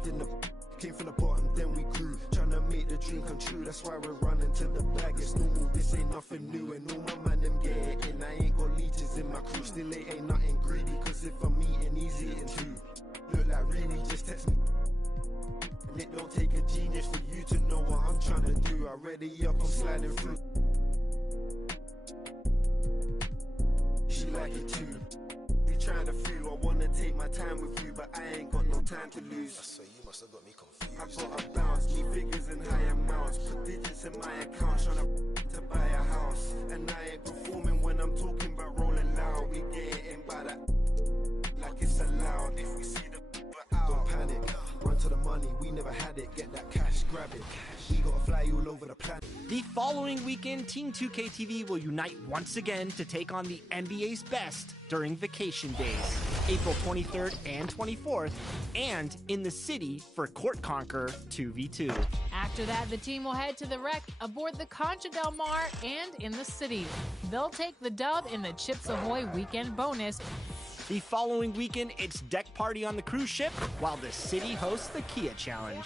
left in the came from the bottom, then we grew. Tryna make the dream come true, that's why we're running to the bag. It's normal, this ain't nothing new. And all my man, them get it in. I ain't got leeches in my crew, still it ain't nothing greedy. Cause if I'm eating, he's eating too. Look like Riri, just text me. And it don't take a genius for you to know what I'm trying to do. I ready up, I'm sliding through. She like it too. We trying to feel, I wanna take my time with you, but I ain't got no time to lose. So you must have got me confused. I got a bounce, me figures in high amounts, put digits in my account, tryna to buy a house. And I ain't performing when I'm talking about rolling loud. We get it in by that, like it's allowed. If we see the out, don't panic, run to the money, we never had it. Get that cash, grab it. We gotta fly all over the planet. The following weekend, Team 2K TV will unite once again to take on the NBA's best during vacation days, April 23rd and 24th, and in the city for Court Conquer 2v2. After that, the team will head to the wreck aboard the Concha Del Mar and in the city. They'll take the dub in the Chips Ahoy weekend bonus. The following weekend, it's deck party on the cruise ship, while the city hosts the Kia Challenge.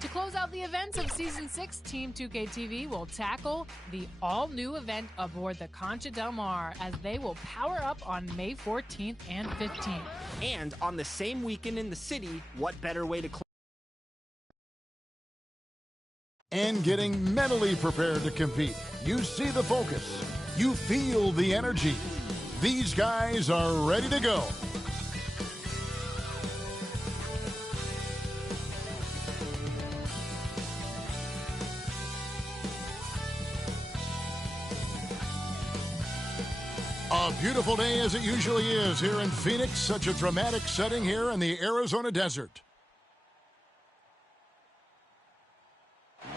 To close out the events of Season 6, Team 2K TV will tackle the all-new event aboard the Concha Del Mar as they will power up on May 14th and 15th. And on the same weekend in the city, what better way to and getting mentally prepared to compete. You see the focus. You feel the energy. These guys are ready to go. A beautiful day as it usually is here in Phoenix. Such a dramatic setting here in the Arizona desert.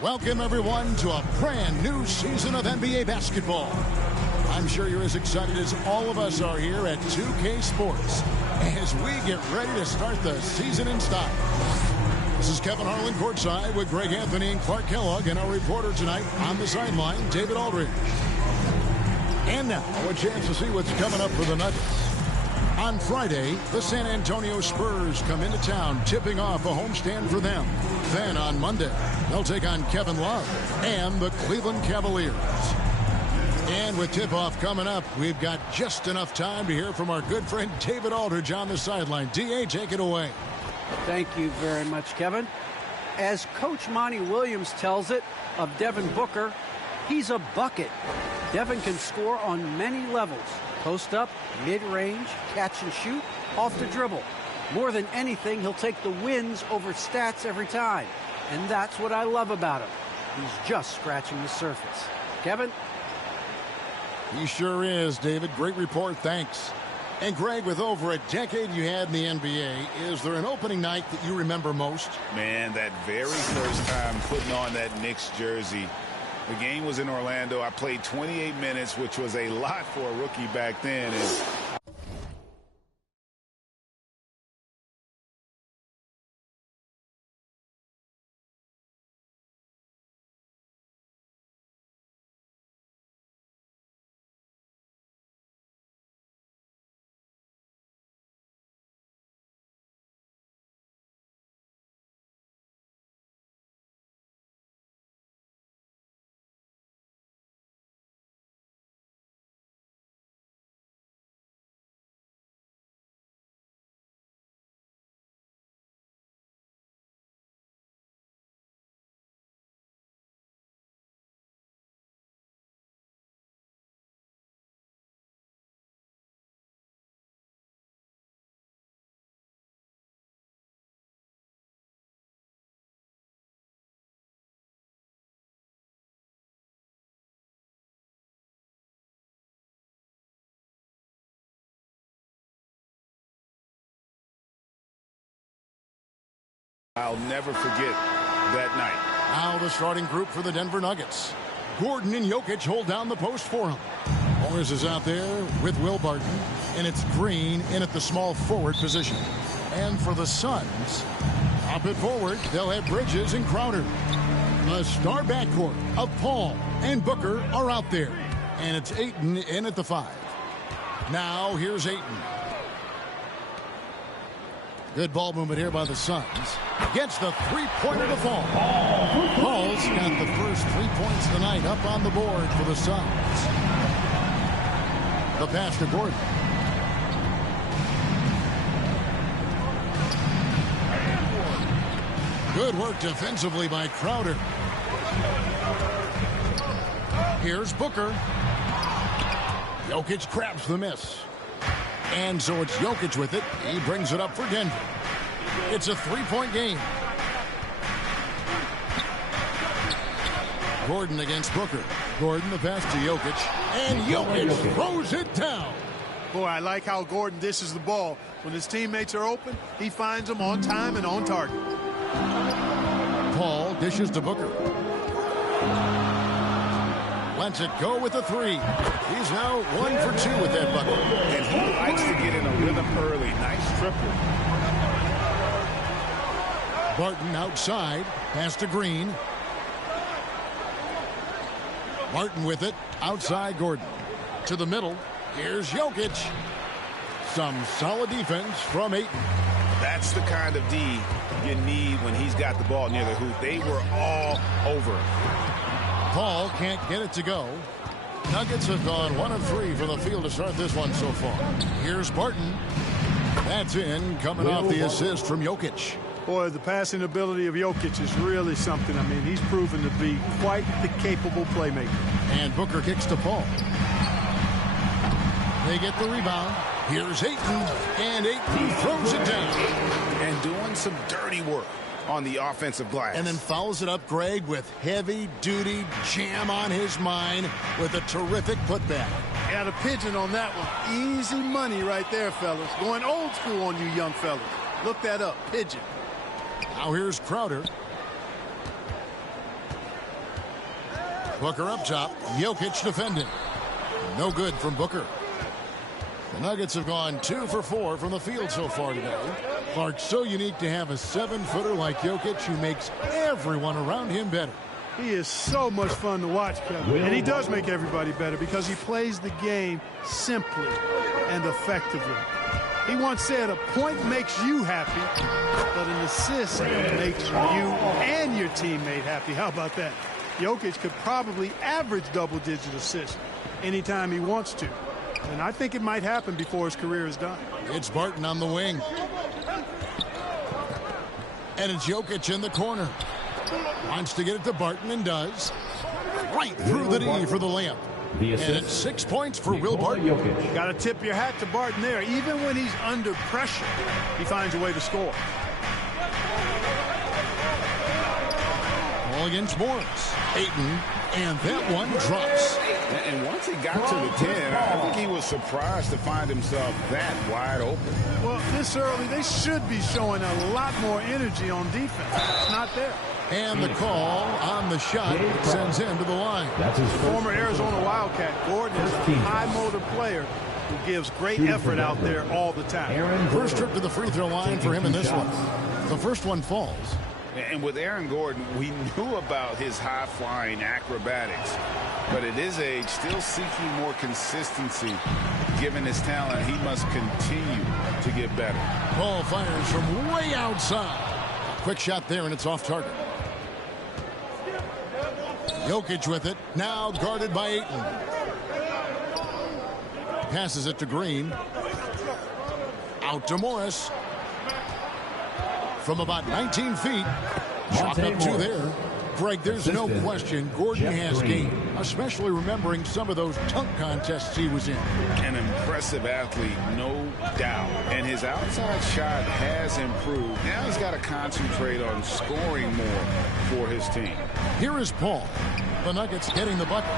Welcome, everyone, to a brand new season of NBA basketball. I'm sure you're as excited as all of us are here at 2K Sports as we get ready to start the season in style. This is Kevin Harlan courtside with Greg Anthony and Clark Kellogg, and our reporter tonight on the sideline, David Aldridge. And now, a chance to see what's coming up for the Nuggets. On Friday, the San Antonio Spurs come into town, tipping off a homestand for them. Then on Monday, they'll take on Kevin Love and the Cleveland Cavaliers. And with tip-off coming up, we've got just enough time to hear from our good friend David Aldridge on the sideline. D.A., take it away. Thank you very much, Kevin. As Coach Monty Williams tells it of Devin Booker, he's a bucket. Devin can score on many levels. Post up, mid-range, catch and shoot, off the dribble. More than anything, he'll take the wins over stats every time. And that's what I love about him. He's just scratching the surface. Kevin? He sure is, David. Great report. Thanks. And Greg, with over a decade you had in the NBA, is there an opening night that you remember most? Man, that very first time putting on that Knicks jersey. The game was in Orlando. I played 28 minutes, which was a lot for a rookie back then. I'll never forget that night. Now the starting group for the Denver Nuggets. Gordon and Jokic hold down the post for him. Morris is out there with Will Barton, and it's Green in at the small forward position. And for the Suns, up at forward, they'll have Bridges and Crowder. The star backcourt of Paul and Booker are out there, and it's Ayton in at the 5. Now here's Ayton. Good ball movement here by the Suns. Gets the three-pointer to fall. Paul's got the first 3 points of the night up on the board for the Suns. The pass to Gordon. Good work defensively by Crowder. Here's Booker. Jokic grabs the miss. And so it's Jokic with it. He brings it up for Denver. It's a three-point game. Gordon against Booker. Gordon the pass to Jokic. And Jokic throws it down. Boy, I like how Gordon dishes the ball. When his teammates are open, he finds them on time and on target. Paul dishes to Booker. Lets it go with a three. He's now 1 for 2 with that bucket. And he likes to get in a rhythm early. Nice triple. Barton outside. Pass to Green. Martin with it. Outside Gordon. To the middle. Here's Jokic. Some solid defense from Ayton. That's the kind of D you need when he's got the ball near the hoop. They were all over it. Paul can't get it to go. Nuggets have gone 1 of 3 from the field to start this one so far. Here's Barton. That's in, coming off the assist from Jokic. Boy, the passing ability of Jokic is really something. I mean, he's proven to be quite the capable playmaker. And Booker kicks to Paul. They get the rebound. Here's Ayton. And Ayton throws it down. And doing some dirty work on the offensive glass. And then follows it up, Greg, with heavy-duty jam on his mind with a terrific putback. Got a pigeon on that one. Easy money right there, fellas. Going old school on you young fellas. Look that up. Pigeon. Now here's Crowder. Booker up top. Jokic defending. No good from Booker. The Nuggets have gone 2 for 4 from the field so far today. Clark, so unique to have a 7-footer like Jokic who makes everyone around him better. He is so much fun to watch, Kevin. And he does make everybody better because he plays the game simply and effectively. He once said, a point makes you happy, but an assist makes you and your teammate happy. How about that? Jokic could probably average double-digit assists anytime he wants to. And I think it might happen before his career is done. It's Barton on the wing. And it's Jokic in the corner. Wants to get it to Barton and does. Right through the knee for the layup. And it's 6 points for Will Barton. Got to tip your hat to Barton there. Even when he's under pressure, he finds a way to score. Ball against Morris. Ayton. And that one drops. And once he got to the 10, I think he was surprised to find himself that wide open. Well, this early, they should be showing a lot more energy on defense. It's not there. And the call on the shot sends him to the line. That's his former Arizona Wildcat. Gordon is a high-motor player who gives great effort out there all the time. First trip to the free throw line for him in this one. The first one falls. And with Aaron Gordon, we knew about his high-flying acrobatics. But at his age, still seeking more consistency. Given his talent, he must continue to get better. Ball fires from way outside. Quick shot there, and it's off target. Jokic with it. Now guarded by Ayton. Passes it to Green. Out to Morris. From about 19 feet. Shot up 2 there. Greg, there's no question Gordon has game, especially remembering some of those dunk contests he was in. An impressive athlete, no doubt. And his outside shot has improved. Now he's got to concentrate on scoring more for his team. Here is Paul. The Nuggets getting the bucket.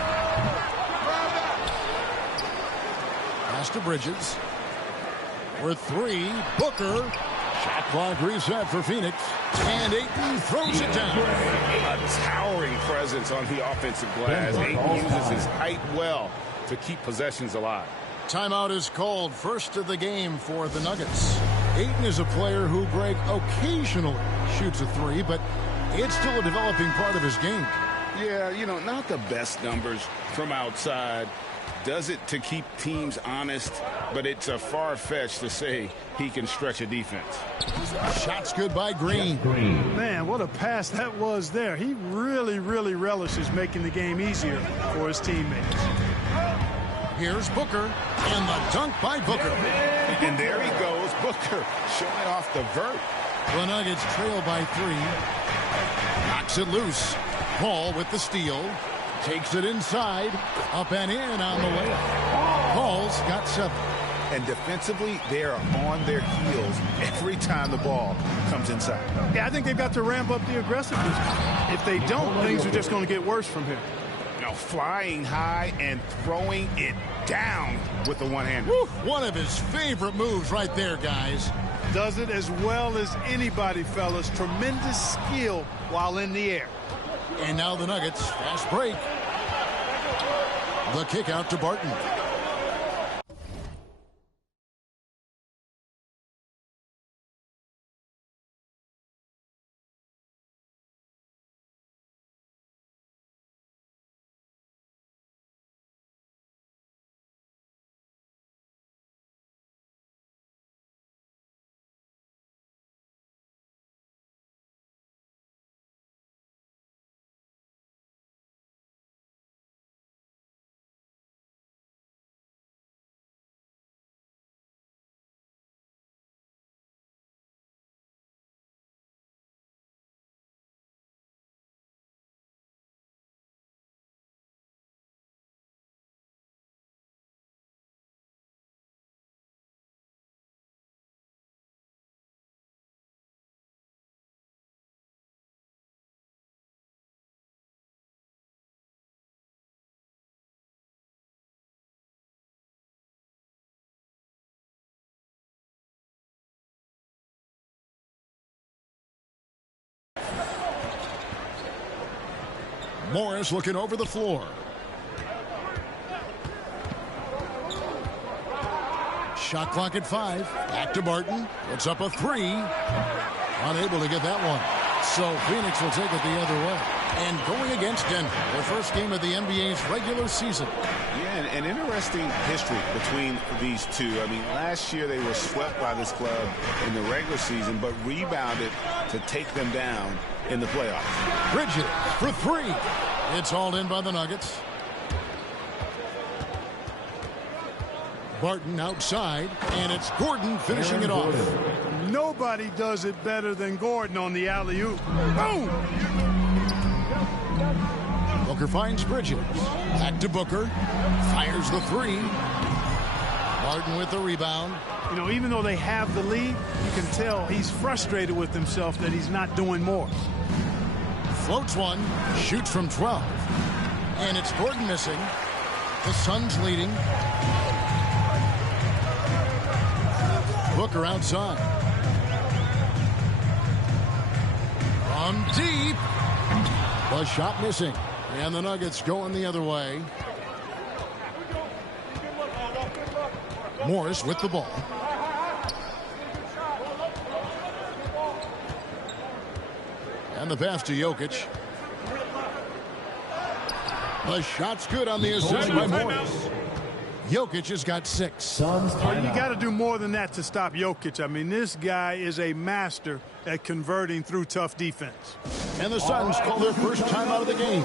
Pass to Bridges. For 3, Booker. Shot clock reset for Phoenix. And Ayton throws it down. A towering presence on the offensive glass. Ayton uses his height well to keep possessions alive. Timeout is called. First of the game for the Nuggets. Ayton is a player who, Greg, occasionally shoots a 3, but it's still a developing part of his game. Yeah, you know, not the best numbers from outside, does it to keep teams honest, but it's a far-fetched to say he can stretch a defense. Shot's good by Green. Man, what a pass that was there. He really relishes making the game easier for his teammates. Here's Booker, and the dunk by Booker. And there he goes, Booker, showing off the vert. The Nuggets trail by 3. Knocks it loose. Paul with the steal. Takes it inside. Up and in on the layup. Paul's got 7. And defensively, they are on their heels every time the ball comes inside. Yeah, I think they've got to ramp up the aggressiveness. If they don't, things are just going to get worse from here. Now flying high and throwing it down with the one-hander. One of his favorite moves right there, guys. Does it as well as anybody, fellas. Tremendous skill while in the air. And now the Nuggets, fast break. The kick out to Barton. Morris looking over the floor. Shot clock at 5. Back to Barton. Puts up a 3. Unable to get that one. So Phoenix will take it the other way. And going against Denver, their first game of the NBA's regular season. Yeah, an interesting history between these two. I mean, last year they were swept by this club in the regular season, but rebounded to take them down in the playoffs. Bridges for 3. It's hauled in by the Nuggets. Barton outside, and it's Gordon finishing it off. Nobody does it better than Gordon on the alley-oop. Boom! Booker finds Bridges. Back to Booker. Fires the 3. Barton with the rebound. You know, even though they have the lead, you can tell he's frustrated with himself that he's not doing more. Floats one. Shoots from 12. And it's Gordon missing. The Suns leading. Booker outside. From deep. The shot missing. And the Nuggets going the other way. Morris with the ball. And the pass to Jokic. The shot's good on the assist by Morris. Jokic has got 6. Well, you got to do more than that to stop Jokic. I mean, this guy is a master at converting through tough defense. And the Suns call their first time out of the game.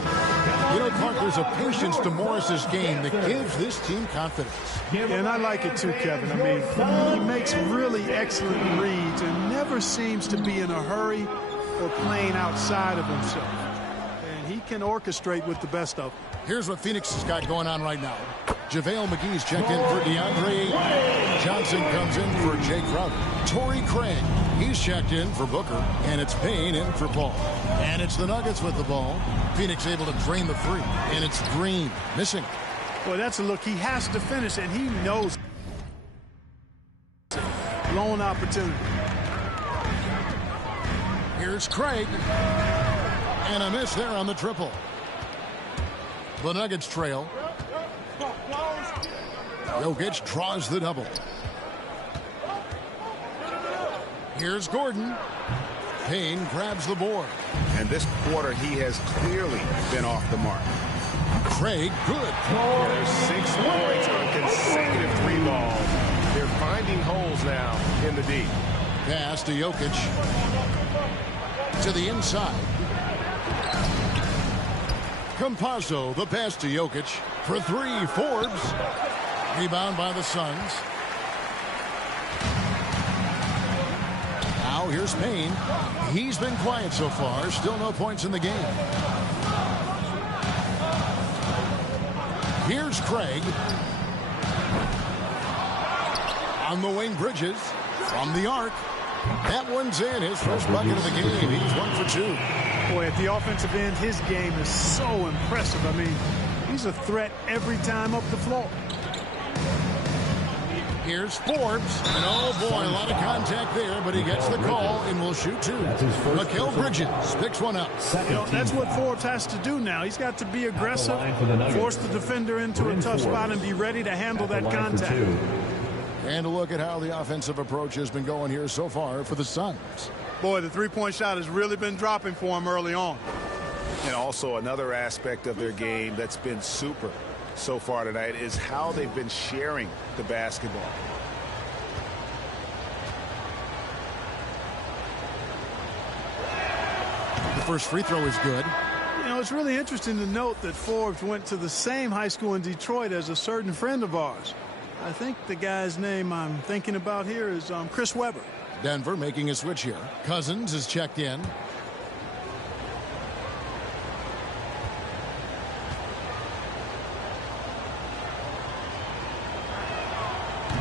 You know, Clark, there's a patience to Morris's game that gives this team confidence. And I like it too, Kevin. I mean, he makes really excellent reads and never seems to be in a hurry or playing outside of himself. And he can orchestrate with the best of them. Here's what Phoenix has got going on right now. JaVale McGee's checked in for DeAndre Ayton. Johnson comes in for Jay Crowder. Torrey Craig, he's checked in for Booker. And it's Payne in for Paul. And it's the Nuggets with the ball. Phoenix able to drain the 3. And it's Green missing. Boy, that's a look. He has to finish, and he knows. Lone opportunity. Here's Craig. And a miss there on the triple. The Nuggets trail. Jokic draws the double. Here's Gordon. Payne grabs the board. And this quarter, he has clearly been off the mark. Craig, good. There's 6 points on consecutive 3 balls. They're finding holes now in the D. Pass to Jokic. To the inside. Campazzo, the pass to Jokic. For 3, Forbes. Rebound by the Suns. Now here's Payne. He's been quiet so far. Still no points in the game. Here's Craig. On the wing, Bridges. From the arc. That one's in. His first bucket of the game. He's 1 for 2. Boy, at the offensive end, his game is so impressive. I mean, he's a threat every time up the floor. Here's Forbes. And oh boy, a lot of contact there, but he gets the call and will shoot 2. Mikal Bridges picks one up. You know, that's what Forbes has to do now. He's got to be aggressive, force the defender into a tough spot, and be ready to handle that contact. And a look at how the offensive approach has been going here so far for the Suns. Boy, the three-point shot has really been dropping for him early on. And also another aspect of their game that's been super so far tonight is how they've been sharing the basketball. The first free throw is good. You know, it's really interesting to note that Forbes went to the same high school in Detroit as a certain friend of ours. I think the guy's name I'm thinking about here is Chris Webber. Denver making a switch here. Cousins is checked in.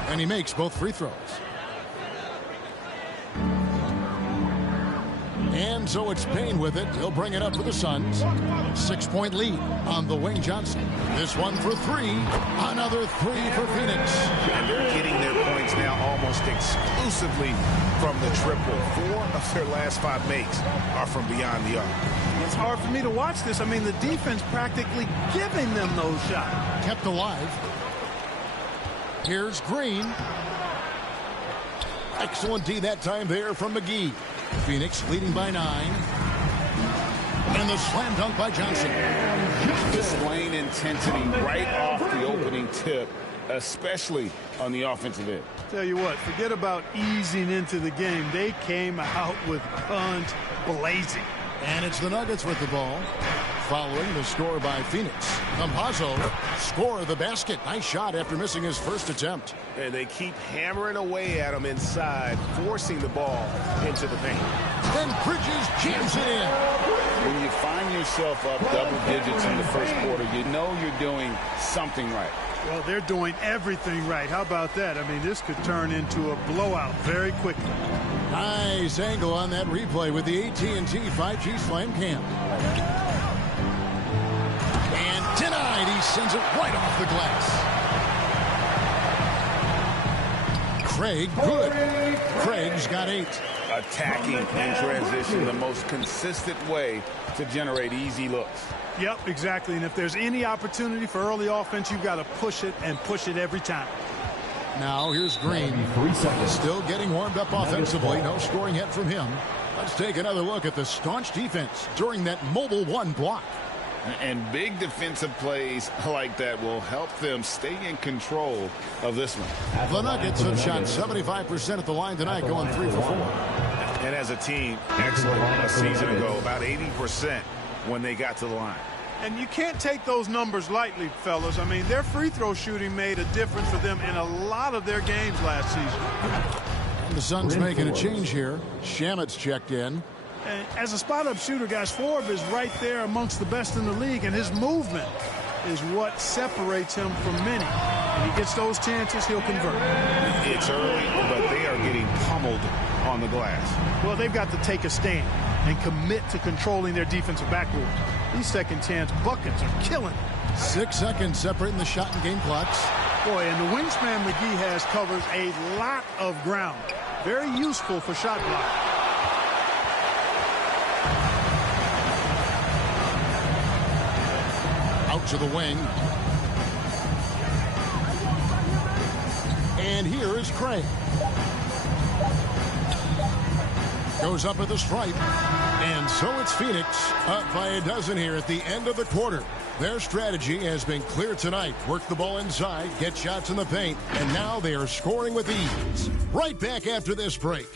And he makes both free throws. And so it's Payne with it. He'll bring it up for the Suns. 6-point lead on the wing. Johnson. This one for 3. Another 3 for Phoenix. And they're getting their points now almost exclusively from the triple. 4 of their last 5 makes are from beyond the arc. It's hard for me to watch this. I mean, the defense practically giving them those shots. Kept alive. Here's Green. Excellent D that time there from McGee. Phoenix leading by 9. And the slam dunk by Johnson. Displaying intensity right off the opening tip, especially on the offensive end. Tell you what, forget about easing into the game. They came out with guns blazing. And it's the Nuggets with the ball. Following the score by Phoenix. Campazzo score the basket. Nice shot after missing his first attempt. And they keep hammering away at him inside, forcing the ball into the paint. Then Bridges jams it in. When you find yourself up double digits in the first quarter, you know you're doing something right. Well, they're doing everything right. How about that? I mean, this could turn into a blowout very quickly. Nice angle on that replay with the AT&T 5G Slam Cam. And denied. He sends it right off the glass. Craig, good. Craig's got 8. Attacking in transition, the most consistent way to generate easy looks. Yep, exactly. And if there's any opportunity for early offense, you've got to push it and push it every time. Now here's Green. 3 seconds. Still getting warmed up offensively. No scoring yet from him. Let's take another look at the staunch defense during that mobile 1 block. And big defensive plays like that will help them stay in control of this one. The Nuggets have shot 75% at the line tonight, going 3 for 4. And as a team, excellent a season ago, about 80% when they got to the line. And you can't take those numbers lightly, fellas. I mean, their free throw shooting made a difference for them in a lot of their games last season. And the Suns making a change here. Shamit's checked in. And as a spot-up shooter, guys, Forbes is right there amongst the best in the league, and his movement is what separates him from many. When he gets those chances, he'll convert. It's early, but they are getting pummeled on the glass. Well, they've got to take a stand and commit to controlling their defensive backboard. These second-chance buckets are killing. 6 seconds separating the shot and game clocks. Boy, and the wingspan McGee has covers a lot of ground. Very useful for shot block. Out to the wing. And here is Craig. goes up at the stripe. And so it's Phoenix up by a dozen here at the end of the quarter. Their strategy has been clear tonight. Work the ball inside, get shots in the paint, and now they are scoring with ease. Right back after this break.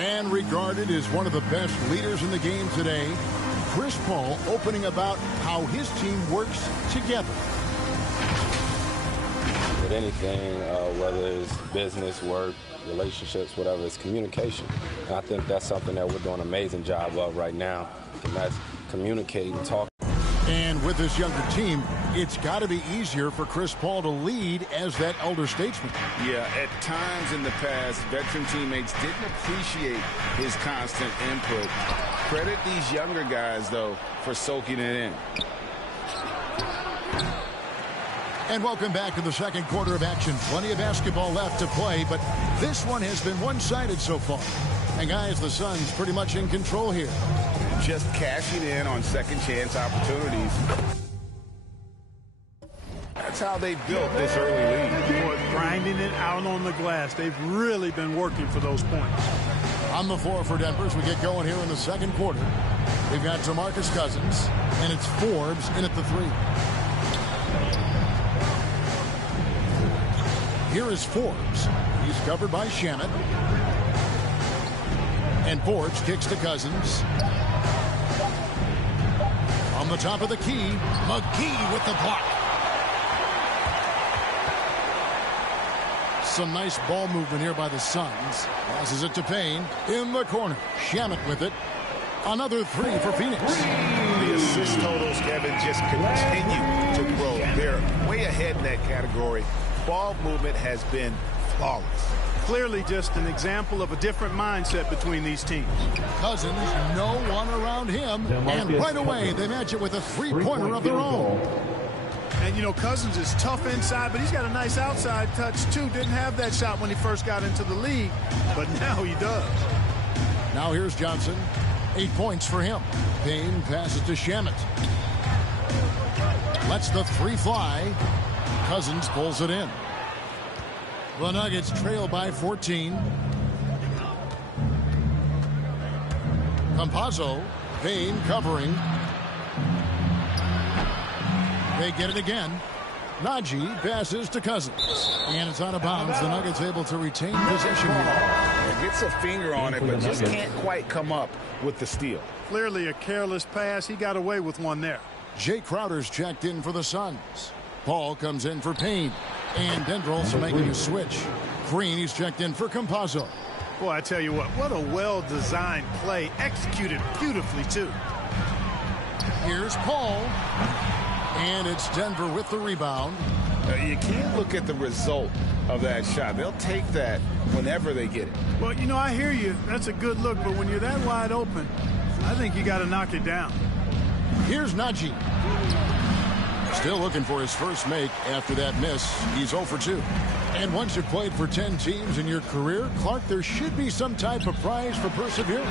And regarded as one of the best leaders in the game today, Chris Paul opening about how his team works together. With anything, whether it's business, work, relationships, whatever, it's communication. And I think that's something that we're doing an amazing job of right now, and that's communicating, talking. And with this younger team, it's got to be easier for Chris Paul to lead as that elder statesman. Yeah, at times in the past, veteran teammates didn't appreciate his constant input. Credit these younger guys, though, for soaking it in. And welcome back to the second quarter of action. Plenty of basketball left to play, but this one has been one-sided so far. And guys, the Suns pretty much in control here. Just cashing in on second chance opportunities. That's how they built this early lead. Boy, grinding it out on the glass. They've really been working for those points. On the floor for Denver as we get going here in the second quarter. We've got DeMarcus Cousins, and it's Forbes in at the three. Here is Forbes. He's covered by Shamet. And Forbes kicks to Cousins. On the top of the key, McGee with the block. Some nice ball movement here by the Suns. Passes it to Payne in the corner. Shamet with it. Another three for Phoenix. The assist totals, Kevin, just continue to grow. They're way ahead in that category. Ball movement has been flawless. Clearly just an example of a different mindset between these teams. Cousins, no one around him. And right away, they match it with a three-pointer of their own. And, you know, Cousins is tough inside, but he's got a nice outside touch, too. Didn't have that shot when he first got into the league, but now he does. Now here's Johnson. 8 points for him. Payne passes to Shamet. Lets the three fly. Cousins pulls it in. The Nuggets trail by 14. Campazzo. Payne covering. They get it again. Najee passes to Cousins. And it's out of bounds. The Nuggets able to retain possession here. Gets a finger on it, but just can't quite come up with the steal. Clearly a careless pass. He got away with one there. Jay Crowder's checked in for the Suns. Paul comes in for Payne. And Denver also making a switch. Green, he's checked in for Campazzo. Boy, I tell you what a well-designed play. Executed beautifully, too. Here's Paul. And it's Denver with the rebound. You can't look at the result of that shot. They'll take that whenever they get it. Well, you know, I hear you. That's a good look, but when you're that wide open, I think you got to knock it down. Here's Najee. Still looking for his first make after that miss. He's 0 for 2. And once you've played for 10 teams in your career, Clark, there should be some type of prize for perseverance.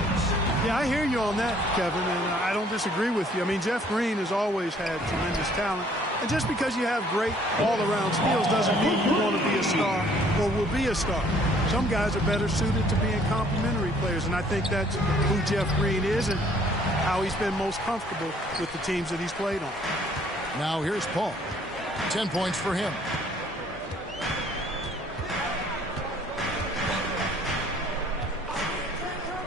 Yeah, I hear you on that, Kevin, and I don't disagree with you. I mean, Jeff Green has always had tremendous talent. And just because you have great all-around skills doesn't mean you want to be a star or will be a star. Some guys are better suited to being complementary players, and I think that's who Jeff Green is and how he's been most comfortable with the teams that he's played on. Now here's Paul. 10 points for him.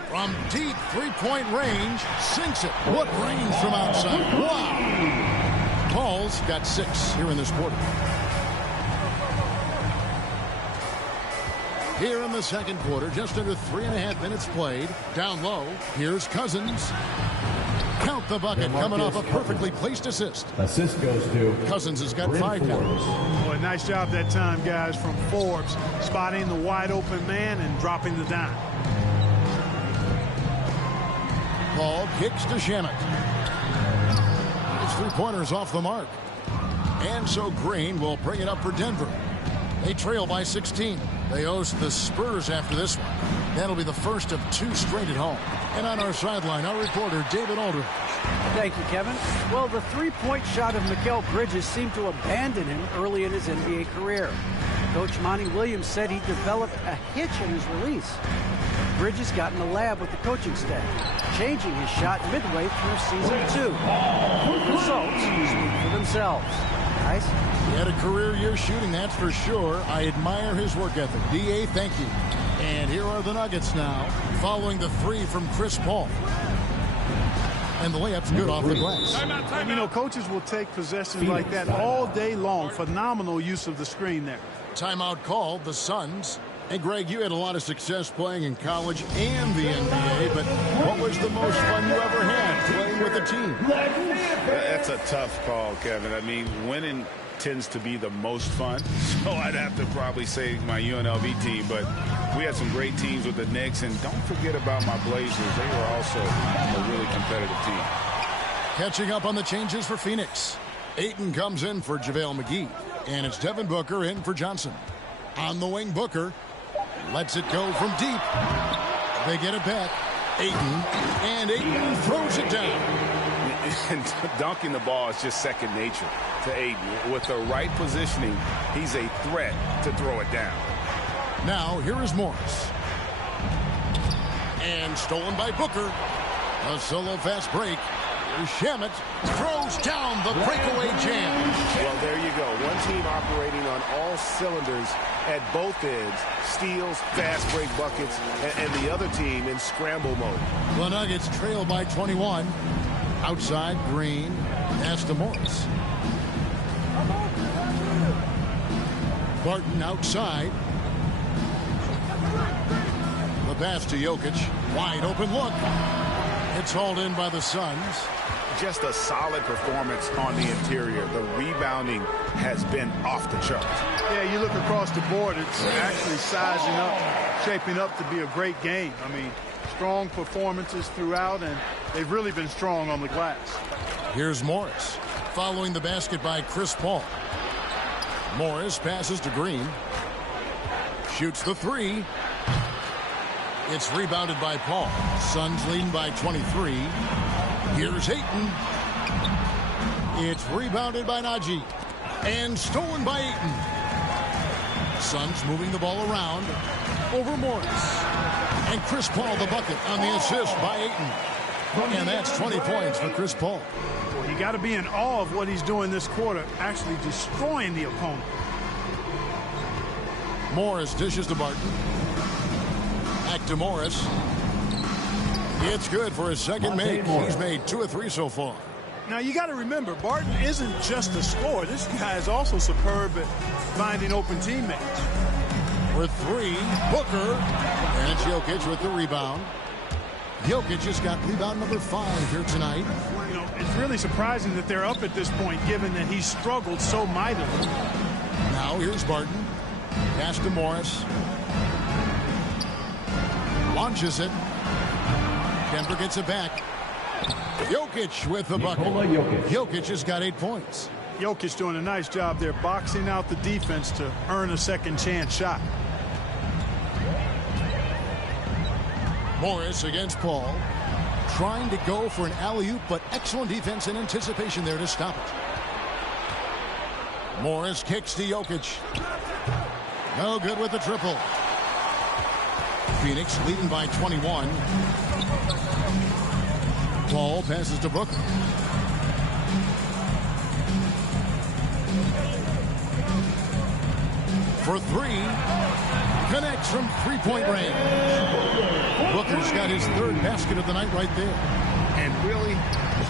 From deep three-point range, sinks it. What range from outside. Wow. Paul's got 6 here in this quarter. Here in the second quarter, just under 3.5 minutes played. Down low, here's Cousins. Count the bucket, coming off a perfectly placed assist. Assist goes to Cousins has got 5 now. Boy, nice job that time, guys, from Forbes, spotting the wide open man and dropping the dime. Paul kicks to Shamet. His three-pointers off the mark. And so Green will bring it up for Denver. They trail by 16. They host the Spurs after this one. That'll be the first of 2 straight at home. And on our sideline, our reporter, David Aldridge. Thank you, Kevin. Well, the three-point shot of Mikal Bridges seemed to abandon him early in his NBA career. Coach Monty Williams said he developed a hitch in his release. Bridges got in the lab with the coaching staff, changing his shot midway through season 2. Results speak for themselves. Guys? He had a career year shooting, that's for sure. I admire his work ethic. D.A., thank you. And here are the Nuggets now, following the 3 from Chris Paul. And the layup's good off the glass. You know, coaches will take possessions like that all day long. Phenomenal use of the screen there. Timeout called, the Suns. Hey, Greg, you had a lot of success playing in college and the NBA, but what was the most fun you ever had playing with a team? That's a tough call, Kevin. I mean, winning tends to be the most fun, so I'd have to probably say my UNLV team, but we had some great teams with the Knicks, and don't forget about my Blazers. They were also a really competitive team. Catching up on the changes for Phoenix. Ayton comes in for JaVale McGee, and it's Devin Booker in for Johnson. On the wing, Booker lets it go from deep. They get it back. Ayton throws it down. And dunking the ball is just second nature to Ayton. With the right positioning, he's a threat to throw it down. Now, here is Morris. And stolen by Booker. A solo fast break. Here's Shamet. Throws down the breakaway jam. Well, there you go. One team operating on all cylinders at both ends. Steals, fast break buckets, and the other team in scramble mode. The Nuggets trail by 21. Outside, Green. Pass to Morris. Barton outside. The pass to Jokic. Wide open look. It's hauled in by the Suns. Just a solid performance on the interior. The rebounding has been off the charts. Yeah, you look across the board, it's actually sizing up, shaping up to be a great game. I mean, strong performances throughout, and they've really been strong on the glass. Here's Morris, following the basket by Chris Paul. Morris passes to Green. Shoots the 3. It's rebounded by Paul. Suns leading by 23. Here's Ayton. It's rebounded by Najee. And stolen by Ayton. Suns moving the ball around. Over Morris. And Chris Paul the bucket on the assist by Ayton. And that's 20 points for Chris Paul. Well, you got to be in awe of what he's doing this quarter, actually destroying the opponent. Morris dishes to Barton. Back to Morris. It's good for his second make. He's made 2 of 3 so far. Now, you got to remember, Barton isn't just a scorer. This guy is also superb at finding open teammates. For 3, Booker. And it's Jokic with the rebound. Jokic just got rebound number 5 here tonight. You know, it's really surprising that they're up at this point, given that he struggled so mightily. Now here's Barton. Pass to Morris. Launches it. Denver gets it back. Jokic with the bucket. Jokic has got 8 points. Jokic doing a nice job there, boxing out the defense to earn a second chance shot. Morris against Paul. Trying to go for an alley-oop, but excellent defense and anticipation there to stop it. Morris kicks to Jokic. No good with the triple. Phoenix leading by 21. Paul passes to Booker. For 3. Connects from three-point range. Booker's got his 3rd basket of the night right there. And really,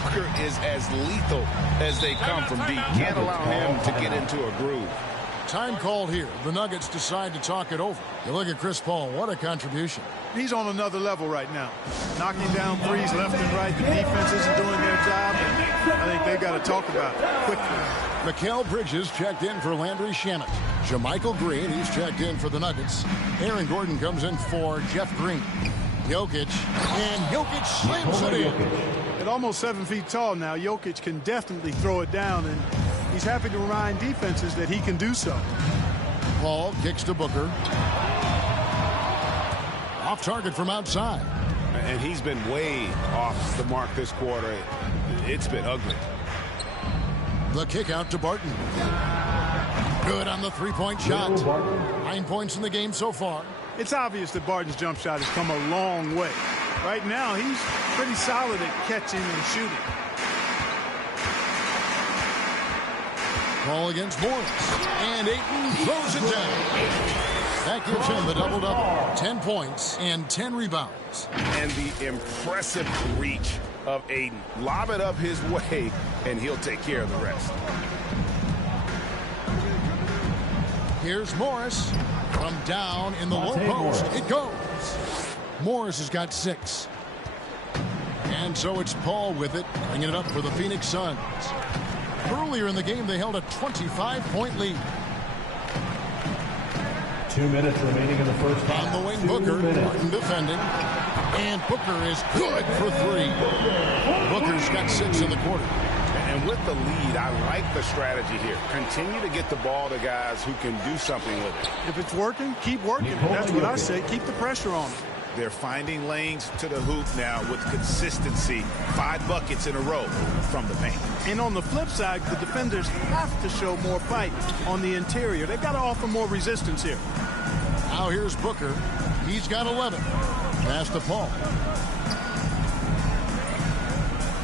Booker is as lethal as they come from deep. Can't allow him to get into a groove. Time called here. The Nuggets decide to talk it over. You look at Chris Paul. What a contribution. He's on another level right now. Knocking down threes left and right. The defense isn't doing their job. I think they've got to talk about it quickly. Mikal Bridges checked in for Landry Shamet. JaMychal Green, he's checked in for the Nuggets. Aaron Gordon comes in for Jeff Green. Jokic, and Jokic slams it in. At almost 7 feet tall now, Jokic can definitely throw it down, and he's happy to remind defenses that he can do so. Paul kicks to Booker. Off target from outside. And he's been way off the mark this quarter. It's been ugly. The kick out to Barton. Good on the three-point shot. 9 points in the game so far. It's obvious that Barton's jump shot has come a long way. Right now, he's pretty solid at catching and shooting. Ball against Morris. And Ayton throws it down. That gives him the double-double. 10 points and 10 rebounds. And the impressive reach of Ayton. Lob it up his way, and he'll take care of the rest. Here's Morris. From down in the low post, it goes. Morris has got 6. And so it's Paul with it, bringing it up for the Phoenix Suns. Earlier in the game, they held a 25-point lead. 2 minutes remaining in the first half. On the wing, Booker, Martin defending. And Booker is good for 3. Booker's got 6 in the quarter. And with the lead, I like the strategy here. Continue to get the ball to guys who can do something with it. If it's working, keep working. That's what I say. Keep the pressure on them. They're finding lanes to the hoop now with consistency. 5 buckets in a row from the paint. And on the flip side, the defenders have to show more fight on the interior. They've got to offer more resistance here. Now here's Booker. He's got 11. Pass to Paul.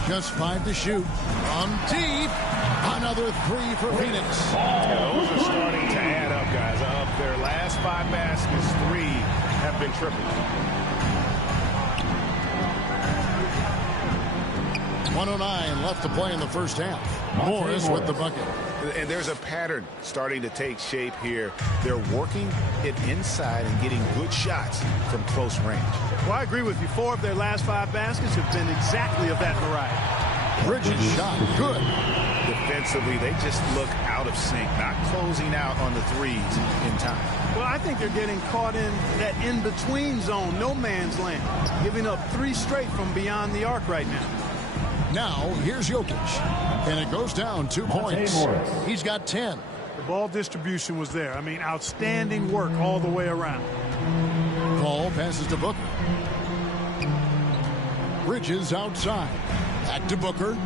Just 5 to shoot. From deep. Another 3 for Phoenix. Yeah, those are starting to add up, guys. Of their last 5 baskets, 3 have been triples. 109 left to play in the first half. Morris with the bucket. And there's a pattern starting to take shape here. They're working it inside and getting good shots from close range. Well, I agree with you. 4 of their last 5 baskets have been exactly of that variety. Bridges shot. Good. Defensively, they just look out of sync, not closing out on the threes in time. Well, I think they're getting caught in that in-between zone, no man's land, giving up 3 straight from beyond the arc right now. Now, here's Jokic. And it goes down 2 points. He's got 10. The ball distribution was there. I mean, outstanding work all the way around. Paul passes to Booker. Bridges outside. Back to Booker.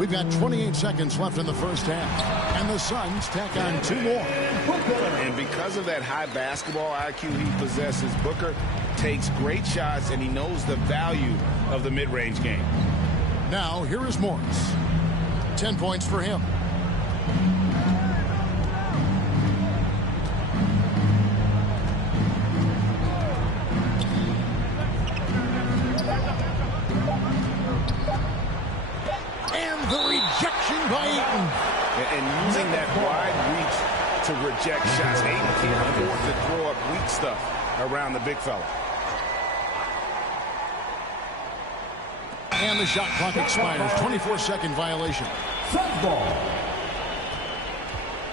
We've got 28 seconds left in the first half. And the Suns tack on 2 more. And because of that high basketball IQ he possesses, Booker takes great shots, and he knows the value of the mid-range game. Now, here is Morris. 10 points for him. And the rejection by Ayton. And using that wide reach to reject shots. Ayton can't afford to throw up weak stuff around the big fella. And the shot clock expires. 24-second violation. Suns ball.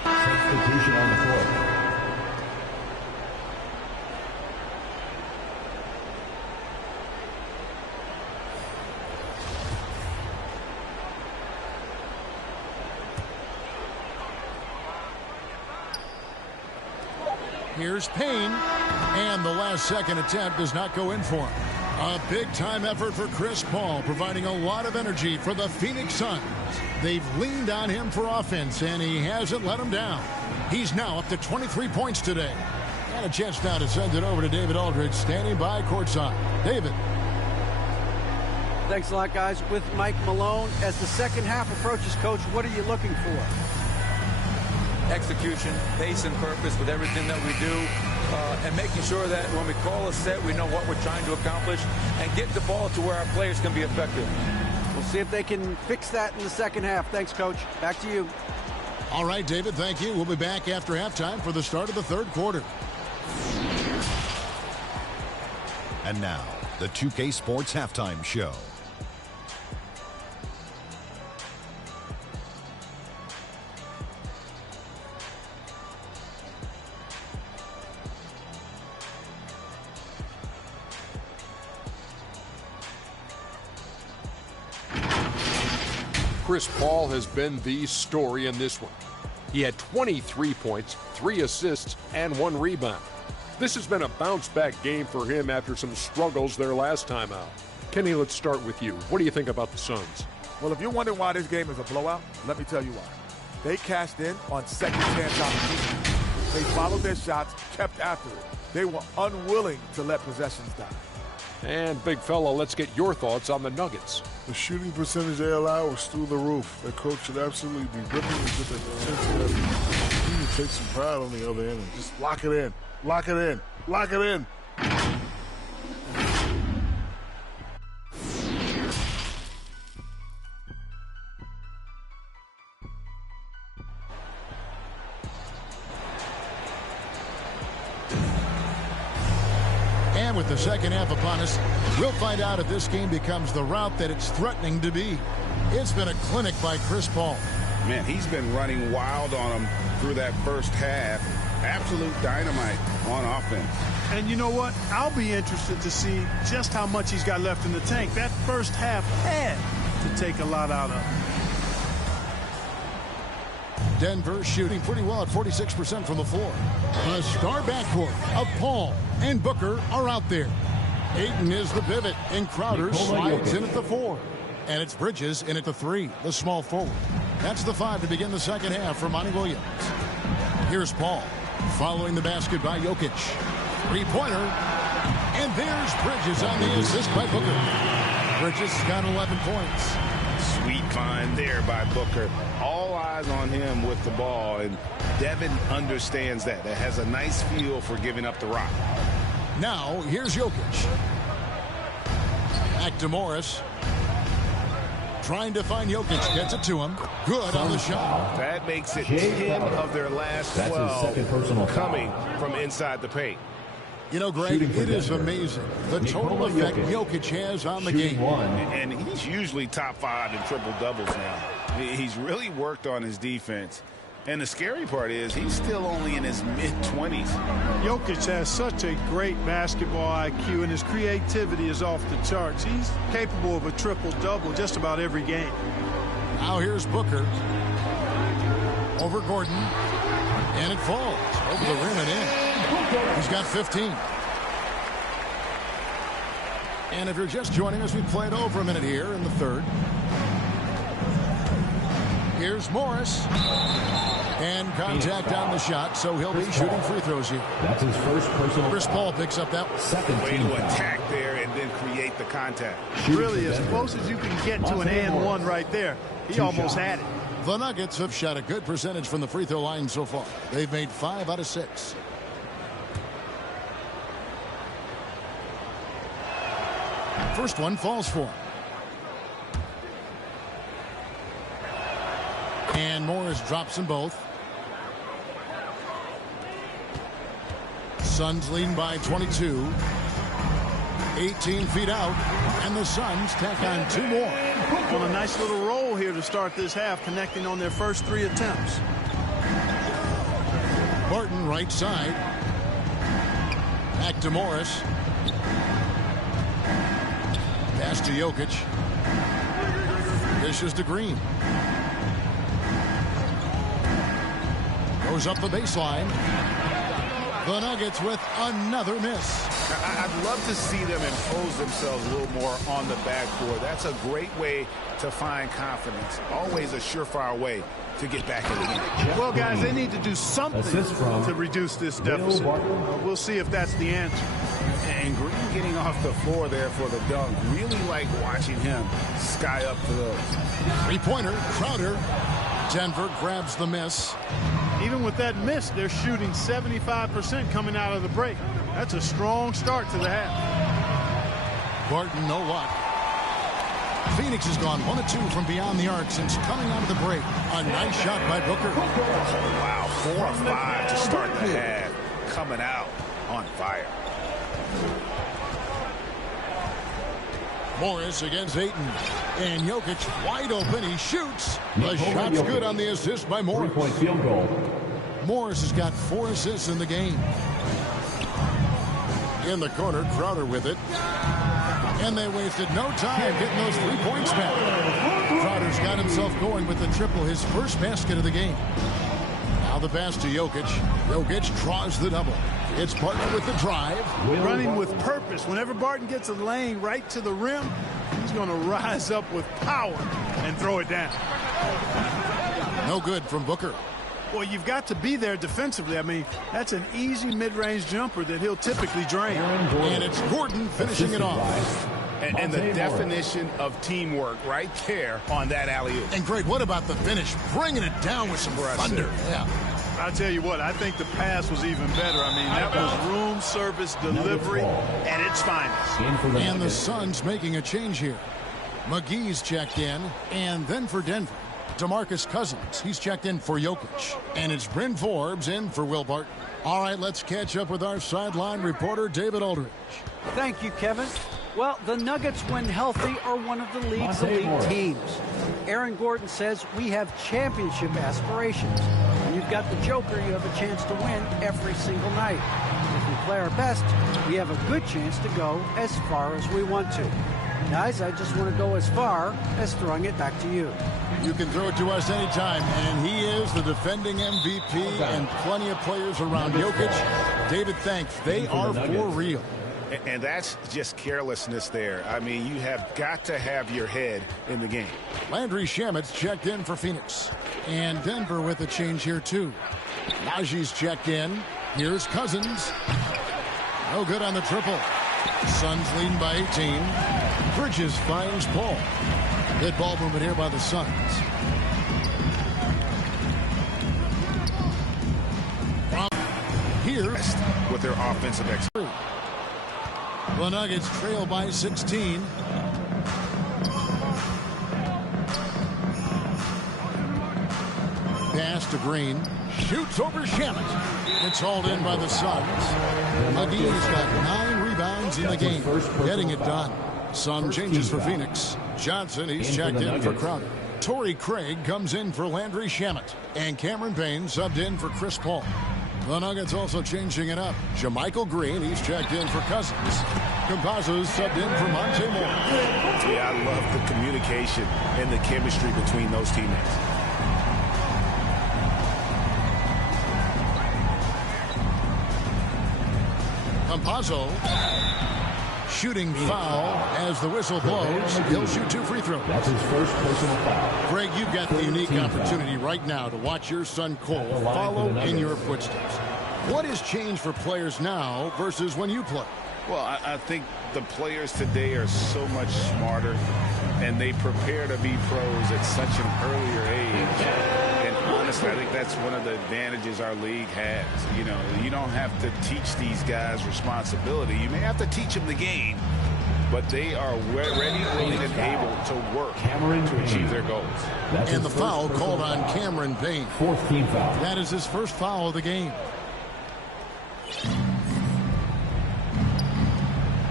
Substitution on the floor. Here's Payne. And the last-second attempt does not go in for him. A big-time effort for Chris Paul, providing a lot of energy for the Phoenix Suns. They've leaned on him for offense, and he hasn't let them down. He's now up to 23 points today. And a chance now to send it over to David Aldridge, standing by courtside. David. Thanks a lot, guys. With Mike Malone, as the second half approaches, Coach, what are you looking for? Execution, pace, and purpose with everything that we do, and making sure that when we call a set, we know what we're trying to accomplish, and get the ball to where our players can be effective. We'll see if they can fix that in the second half. Thanks, Coach. Back to you. All right, David, thank you. We'll be back after halftime for the start of the third quarter. And now, the 2K Sports Halftime Show. Chris Paul has been the story in this one. He had 23 points, 3 assists, and 1 rebound. This has been a bounce-back game for him after some struggles their last time out. Kenny, let's start with you. What do you think about the Suns? Well, if you're wondering why this game is a blowout, let me tell you why. They cashed in on second chance opportunities. They followed their shots, kept after it. They were unwilling to let possessions die. And big fella, let's get your thoughts on the Nuggets. The shooting percentage they allowed was through the roof. Their coach should absolutely be ripping it with their potential. He would take some pride on the other end and just lock it in. Lock it in. Lock it in. And with the second half upon us, we'll find out if this game becomes the route that it's threatening to be. It's been a clinic by Chris Paul. Man, he's been running wild on him through that first half. Absolute dynamite on offense. And you know what? I'll be interested to see just how much he's got left in the tank. That first half had to take a lot out of him. Denver shooting pretty well at 46% from the floor. The star backcourt of Paul and Booker are out there. Ayton is the pivot, and Crowder slides in at the 4. And it's Bridges in at the 3, the small forward. That's the 5 to begin the second half for Monty Williams. Here's Paul, following the basket by Jokic. Three-pointer, and there's Bridges on the assist by Booker. Bridges got 11 points. Sweet find there by Booker. All eyes on him with the ball, and Devin understands that. That has a nice feel for giving up the rock. Now, here's Jokic. Back to Morris. Trying to find Jokic, gets it to him. Good on the shot. That makes it 10 of their last 12 coming from inside the paint. You know, Greg, it is amazing the total effect Jokic has on the game. And he's usually top 5 in triple-doubles now. He's really worked on his defense. And the scary part is he's still only in his mid-20s. Jokic has such a great basketball IQ, and his creativity is off the charts. He's capable of a triple-double just about every game. Now here's Booker. Over Gordon. And it falls. Over the rim and in. He's got 15. And if you're just joining us, we played over a minute here in the third. Here's Morris. And contact on the shot, so he'll be shooting free throws here. That's his first personal. Chris Paul picks up that second way to attack there and then create the contact. Really, as close as you can get to an and one right there. He almost had it. The Nuggets have shot a good percentage from the free throw line so far. They've made 5 out of 6. First one falls for him. And Morris drops them both. Suns leading by 22. 18 feet out. And the Suns tack on 2 more. On a nice little roll here to start this half, connecting on their first 3 attempts. Barton right side. Back to Morris. Pass to Jokic. Dishes to Green. Goes up the baseline. The Nuggets with another miss. I'd love to see them impose themselves a little more on the backboard. That's a great way to find confidence. Always a surefire way to get back in the game. Well, guys, they need to do something to reduce this deficit. We'll see if that's the answer. And Green getting off the floor there for the dunk. Really like watching him sky up to those. Three-pointer, Crowder. Denver grabs the miss. Even with that miss, they're shooting 75% coming out of the break. That's a strong start to the half. Barton, no luck. Phoenix has gone 1 of 2 from beyond the arc since coming out of the break. A nice shot by Booker. Wow, 4 of 5 to start the half. Coming out on fire. Morris against Ayton. And Jokic wide open. He shoots. The shot's good on the assist by Morris. 3-point field goal. Morris has got 4 assists in the game. In the corner, Crowder with it. And they wasted no time getting those 3 points back. Crowder's got himself going with the triple, his first basket of the game. Now the pass to Jokic. Jokic draws the double. It's Barton with the drive. Running with purpose. Whenever Barton gets a lane right to the rim, he's going to rise up with power and throw it down. No good from Booker. Well, you've got to be there defensively. I mean, that's an easy mid-range jumper that he'll typically drain. And it's Gordon finishing it off. And the definition of teamwork right there on that alley-oop. And Greg, what about the finish? Bringing it down with some thunder. Yeah. I'll tell you what, I think the pass was even better. I mean, that was room service delivery at its finest. And the Suns making a change here. McGee's checked in, and then for Denver, DeMarcus Cousins. He's checked in for Jokic. And it's Bryn Forbes in for Will Barton. All right, let's catch up with our sideline reporter, David Aldridge. Thank you, Kevin. Well, the Nuggets, when healthy, are one of the league's elite teams. Aaron Gordon says we have championship aspirations. When you've got the Joker, you have a chance to win every single night. If we play our best, we have a good chance to go as far as we want to. Guys, I just want to go as far as throwing it back to you. You can throw it to us anytime, and he is the defending MVP and plenty of players around Jokic. David, thanks. They are for real. And that's just carelessness there. I mean, you have got to have your head in the game. Landry Shamet's checked in for Phoenix. And Denver with a change here, too. Najee's checked in. Here's Cousins. No good on the triple. Suns leading by 18. Bridges finds Paul. Good ball movement here by the Suns. Here with their offensive excellence. The Nuggets trail by 16. Pass to Green. Shoots over Shamet. It's hauled in by the Suns. McGee's got 9 rebounds in the game. Getting it done. Sun changes for Phoenix. Johnson, he's checked in for Crowder. Torrey Craig comes in for Landry Shamet. And Cameron Payne subbed in for Chris Paul. The Nuggets also changing it up. JaMychal Green, he's checked in for Cousins. Campazzo's subbed in for Monte Moore. Yeah, I love the communication and the chemistry between those teammates. Campazzo shooting foul as the whistle blows. He'll shoot 2 free throws. That's his first personal foul. Greg, you've got the unique opportunity right now to watch your son Cole follow in your footsteps. What has changed for players now versus when you played? Well, I think the players today are so much smarter, and they prepare to be pros at such an earlier age. And honestly, I think that's one of the advantages our league has. You know, you don't have to teach these guys responsibility. You may have to teach them the game, but they are ready, willing, and able to work to achieve their goals. And the foul called on Cameron Payne. 4th team foul. That is his first foul of the game.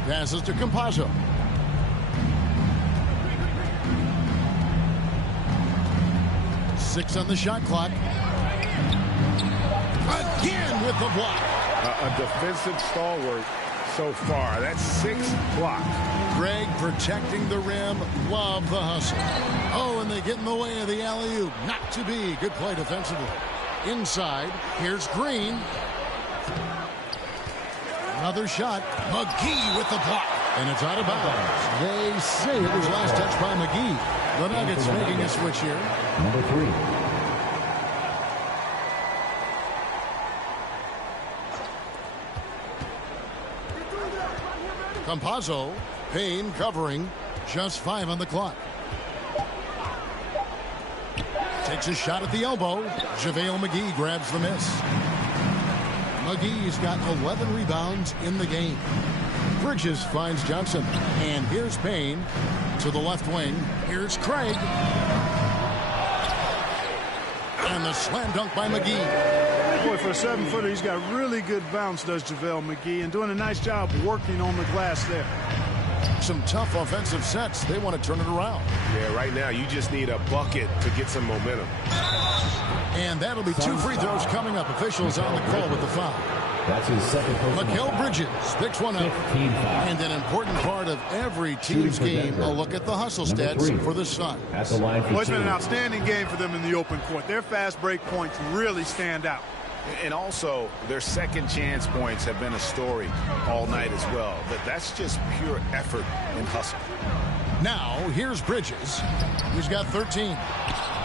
Passes to Campazzo. Six on the shot clock. Again with the block. A defensive stalwart so far. That's 6 blocks. Greg protecting the rim. Love the hustle. Oh, and they get in the way of the alley-oop. Not to be. Good play defensively. Inside. Here's Green. Another shot. McGee with the block. And it's out of bounds. They say it was last touched by McGee. The Nuggets making a switch here. Number 3. Campazzo. Payne covering. Just 5 on the clock. Takes a shot at the elbow. JaVale McGee grabs the miss. McGee's got 11 rebounds in the game. Bridges finds Johnson. And here's Payne to the left wing. Here's Craig. And the slam dunk by McGee. Boy, for a 7-footer, he's got really good bounce, does JaVale McGee, and doing a nice job working on the glass there. Some tough offensive sets. They want to turn it around. Yeah, right now you just need a bucket to get some momentum. And that'll be 2 free throws coming up. Officials on the call with the foul. That's his second personal Mikal foul. Bridges picks one up. 15 fouls. And an important part of every team's game, a look at the hustle stats for the Suns. At the line for Well, it's been an two. outstanding game for them in the open court. Their fast break points really stand out. And also, their second chance points have been a story all night as well. But that's just pure effort and hustle. Now, here's Bridges. He's got 13.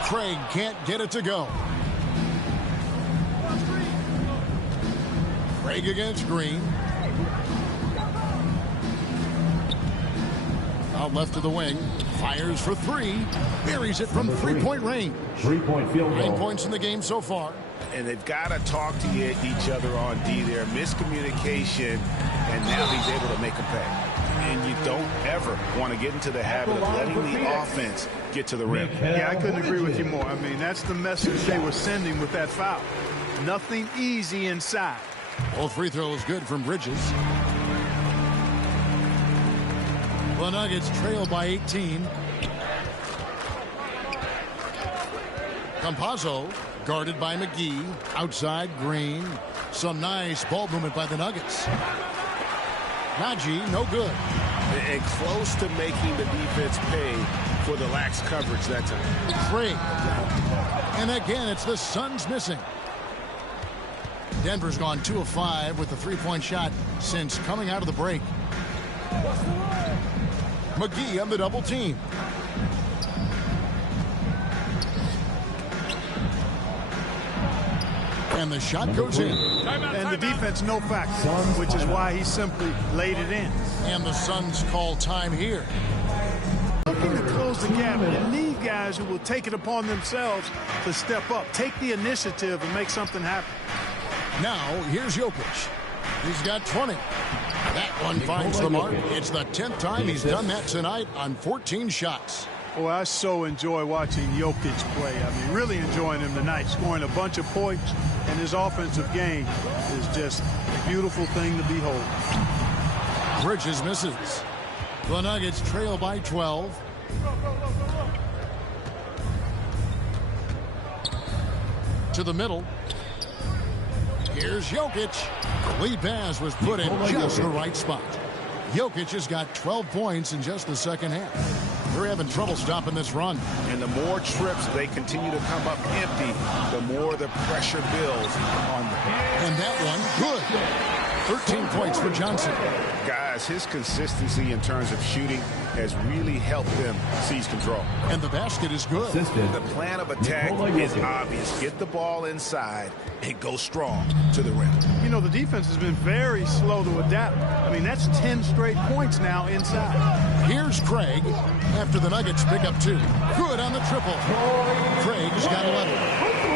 Craig can't get it to go. Craig against Green. Out left to the wing. Fires for three. Buries it from three-point range. 3-point field goal. 9 points in the game so far. And they've got to talk to each other on D there. Miscommunication, and now he's able to make a pay. And you don't ever want to get into the habit of letting the offense get to the rim. Yeah, I couldn't agree with you more. I mean, that's the message they were sending with that foul. Nothing easy inside. Both free throws good from Bridges. The Nuggets trail by 18. Campazzo guarded by McGee. Outside Green. Some nice ball movement by the Nuggets. Najee, no good. And close to making the defense pay for the lax coverage that time. Craig. And again, it's the Suns missing. Denver's gone 2 of 5 with the three-point shot since coming out of the break. McGee on the double team. And the shot goes in. And the defense no factor, which is why he simply laid it in. And the Suns call time here. Looking to close the gap, you need guys who will take it upon themselves to step up, take the initiative and make something happen. Now, here's Jokic. He's got 20. That one finds the mark. It's the 10th time he's done that tonight on 14 shots. Oh, I so enjoy watching Jokic play. I mean, really enjoying him tonight, scoring a bunch of points, and his offensive game is just a beautiful thing to behold. Bridges misses. The Nuggets trail by 12. To the middle. Here's Jokic. The lead pass was put in just the right spot. Jokic has got 12 points in just the second half. They're having trouble stopping this run. And the more trips they continue to come up empty, the more the pressure builds on them. And that one, good. 13 points for Johnson. Guys, his consistency in terms of shooting has really helped them seize control. And the basket is good. The plan of attack is obvious. Get the ball inside and go strong to the rim. You know, the defense has been very slow to adapt. I mean, that's 10 straight points now inside. Here's Craig after the Nuggets pick up 2. Good on the triple. Craig's got 11.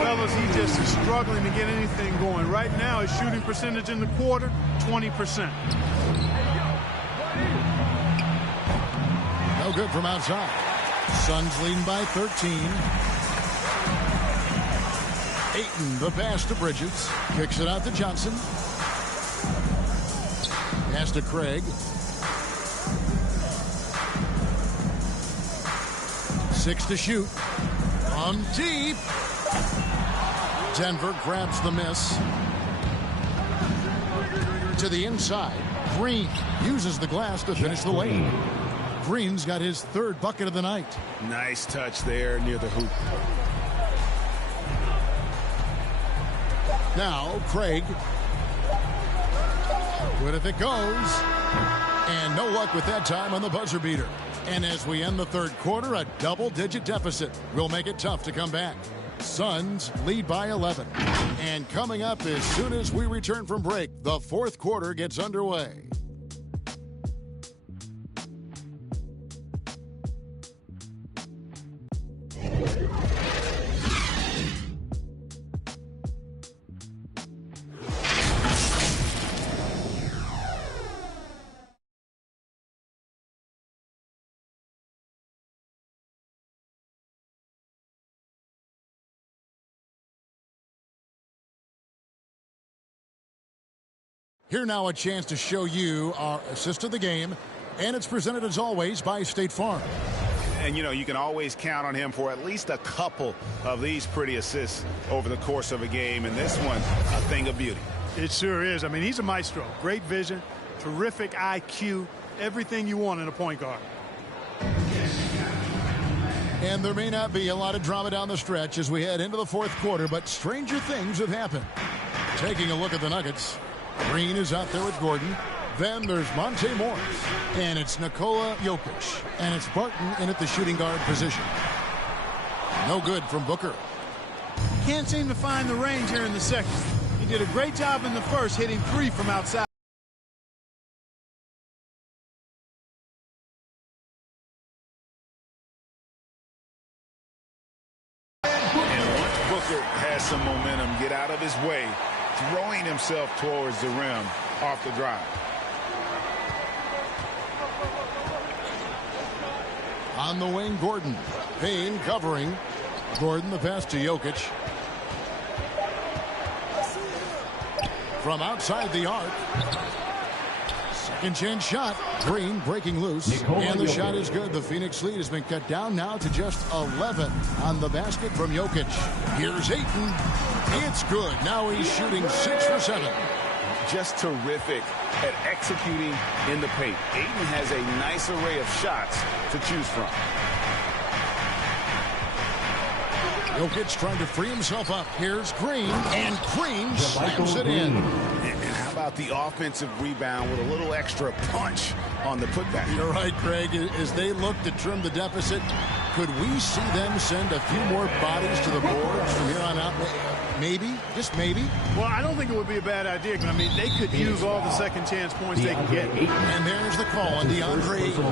Fellas, he just is struggling to get anything going. Right now, his shooting percentage in the quarter, 20%. No good from outside. Suns leading by 13. Ayton, the pass to Bridges. Kicks it out to Johnson. Pass to Craig. 6 to shoot. On deep. Denver grabs the miss. To the inside. Green uses the glass to finish the lane. Green's got his 3rd bucket of the night. Nice touch there near the hoop. Now, Craig. Good if it goes. And no luck with that time on the buzzer beater. And as we end the 3rd quarter, a double-digit deficit will make it tough to come back. Suns lead by 11. And coming up as soon as we return from break, the 4th quarter gets underway. Here now a chance to show you our assist of the game, and it's presented as always by State Farm. And, you know, you can always count on him for at least a couple of these pretty assists over the course of a game, and this one, a thing of beauty. It sure is. I mean, he's a maestro. Great vision, terrific IQ, everything you want in a point guard. And there may not be a lot of drama down the stretch as we head into the fourth quarter, but stranger things have happened. Taking a look at the Nuggets, Green is out there with Gordon. Then there's Monte Morris, and it's Nikola Jokic, and it's Barton in at the shooting guard position. No good from Booker. Can't seem to find the range here in the second. He did a great job in the first, hitting 3 from outside. And once Booker has some momentum, get out of his way, throwing himself towards the rim off the drive. On the wing, Gordon. Payne covering. Gordon, the pass to Jokic. From outside the arc. Second chance shot. Green breaking loose. And the shot is good. The Phoenix lead has been cut down now to just 11 on the basket from Jokic. Here's Ayton. It's good. Now he's shooting 6 for 7. Just terrific at executing in the paint. Ayton has a nice array of shots to choose from. Jokic trying to free himself up. Here's Green, and Green slams it in. And how about the offensive rebound with a little extra punch on the putback? You're right, Craig. As they look to trim the deficit, could we see them send a few more bodies to the boards from here on out? Maybe, just maybe. Well, I don't think it would be a bad idea. I mean, they could use all the second chance points they can get. And there's the call on DeAndre Ayton.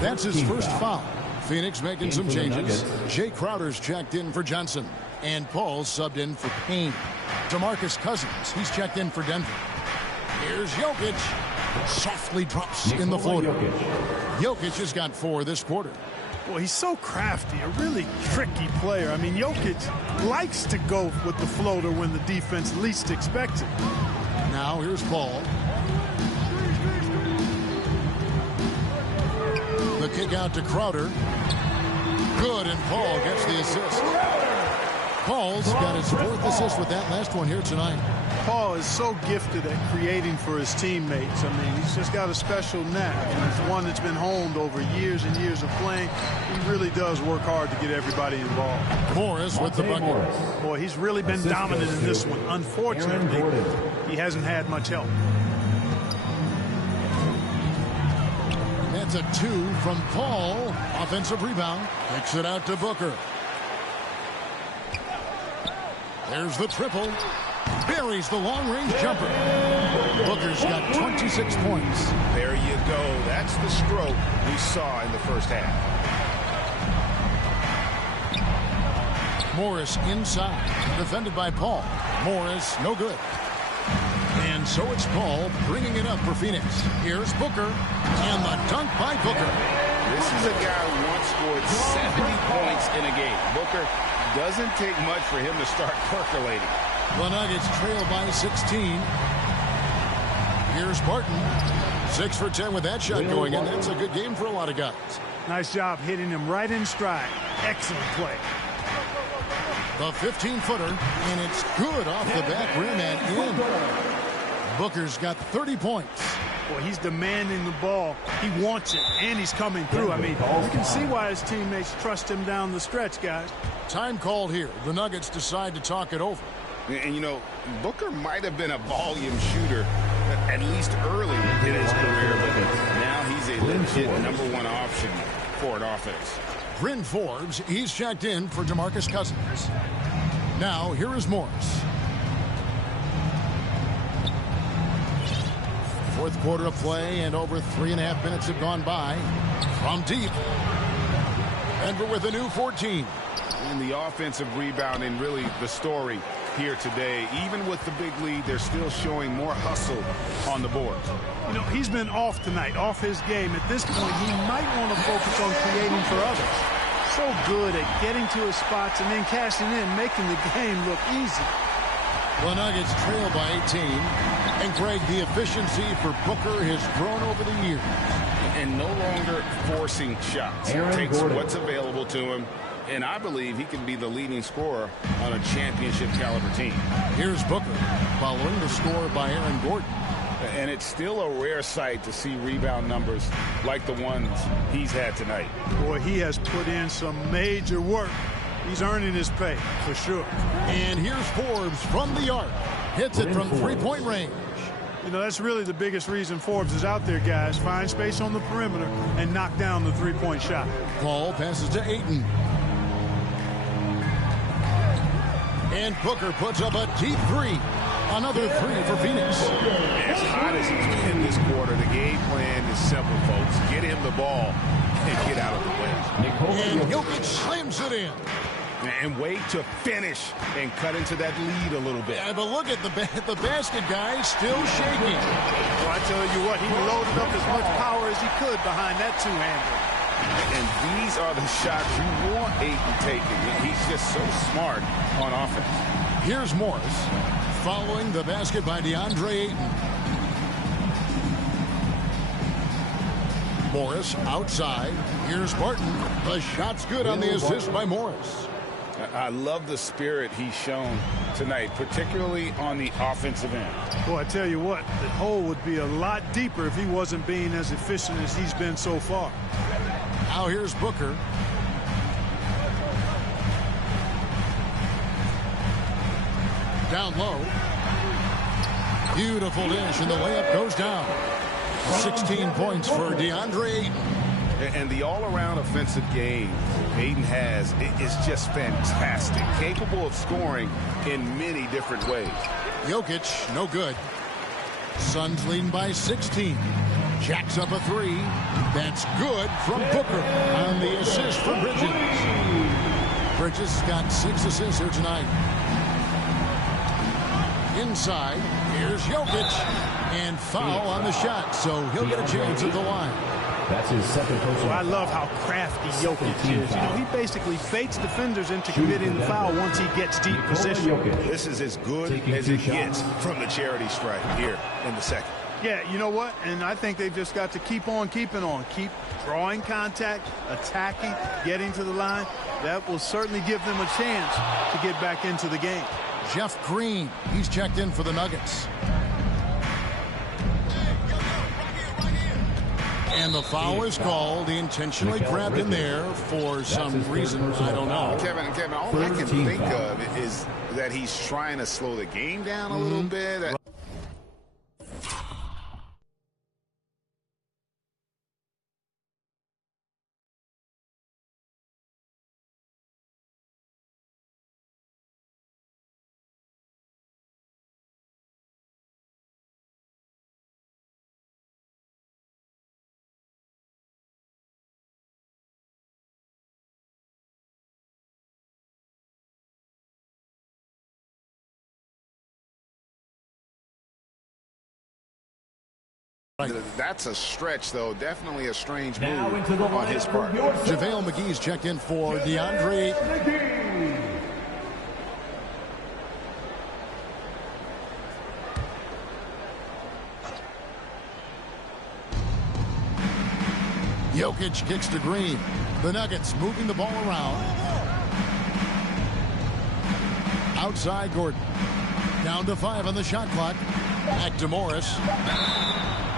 That's his first foul. Phoenix making some changes. Jay Crowder's checked in for Johnson. And Paul's subbed in for Payne. DeMarcus Cousins, he's checked in for Denver. Here's Jokic. Softly drops in the floater. Jokic has got 4 this quarter. Well, he's so crafty, a really tricky player. I mean, Jokic likes to go with the floater when the defense least expects it. Now here's Paul. The kick out to Crowder. Good, and Paul gets the assist. Paul's got his 4th assist with that last one here tonight. Paul is so gifted at creating for his teammates. I mean, he's just got a special knack, and it's one that's been honed over years and years of playing. He really does work hard to get everybody involved. Morris with the bucket. Boy, he's really been dominant in this one. Unfortunately, he hasn't had much help. That's a 2 from Paul. Offensive rebound. Kicks it out to Booker. There's the triple. Buries the long-range jumper. Booker's got 26 points. There you go. That's the stroke we saw in the first half. Morris inside. Defended by Paul. Morris, no good. And so it's Paul bringing it up for Phoenix. Here's Booker. And the dunk by Booker. This is a guy who once scored 70 points in a game. Booker doesn't take much for him to start percolating. The Nuggets trail by 16. Here's Barton. 6 for 10 with that shot going in. That's a good game for a lot of guys. Nice job hitting him right in stride. Excellent play. The 15-footer, and it's good off the back rim and in. Booker's got 30 points. Boy, he's demanding the ball. He wants it, and he's coming through. I mean, you can see why his teammates trust him down the stretch, guys. Time called here. The Nuggets decide to talk it over. And, you know, Booker might have been a volume shooter at least early in his career, but now he's a legit #1 option for an offense. Bryn Forbes, he's checked in for DeMarcus Cousins. Now, here is Morris. Fourth quarter of play, and over 3.5 minutes have gone by. From deep. Denver with a new 14. And the offensive rebounding, really the story here today. Even with the big lead, they're still showing more hustle on the board. You know, he's been off tonight, off his game. At this point, he might want to focus on creating for others. So good at getting to his spots and then cashing in, making the game look easy. The Nuggets trail by 18. And Greg, the efficiency for Booker has grown over the years. And no longer forcing shots. Takes what's available to him And I believe he can be the leading scorer on a championship caliber team. Here's Booker following the score by Aaron Gordon. And it's still a rare sight to see rebound numbers like the ones he's had tonight. Boy, he has put in some major work. He's earning his pay, for sure. And here's Forbes from the arc. Hits it from three-point range. You know, that's really the biggest reason Forbes is out there, guys. Find space on the perimeter and knock down the three-point shot. Ball passes to Ayton. And Booker puts up a deep three. Another three for Phoenix. As hot as he's been this quarter, the game plan is simple, folks. Get him the ball and get out of the way. And Jokic slams it in. And wait to finish and cut into that lead a little bit. Yeah, but look at the basket, guys, still shaking. Well, I tell you what, he loaded up as much power as he could behind that two-hander. And these are the shots you want Ayton taking. He's just so smart on offense. Here's Morris following the basket by DeAndre Ayton. Morris outside. Here's Barton. The shot's good on the assist by Morris. I love the spirit he's shown tonight, particularly on the offensive end. Boy, I tell you what, the hole would be a lot deeper if he wasn't being as efficient as he's been so far. Now here's Booker. Down low. Beautiful dish, and the layup goes down. 16 points for DeAndre Ayton. And the all-around offensive game Ayton has is just fantastic. Capable of scoring in many different ways. Jokic, no good. Suns leading by 16. Jacks up a three. That's good from Booker on the assist for Bridges. Bridges got 6 assists here tonight. Inside, here's Jokic. And foul on the shot, so he'll get a chance at the line. That's his second personal. I love how crafty Jokic is. You know, he basically fakes defenders into committing the foul once he gets deep position. This is as good as it gets from the charity stripe here in the second. Yeah, you know what? And I think they've just got to keep on keeping on. Keep drawing contact, attacking, getting to the line. That will certainly give them a chance to get back into the game. Jeff Green, he's checked in for the Nuggets. And the foul is called. He intentionally grabbed in there for some reason. I don't know. Kevin, all I can think of is that he's trying to slow the game down a little bit. Right. That's a stretch, though. Definitely a strange move on his part. JaVale McGee's checked in for DeAndre. Jokic kicks to Green. The Nuggets moving the ball around. Outside Gordon. Down to 5 on the shot clock. Back to Morris.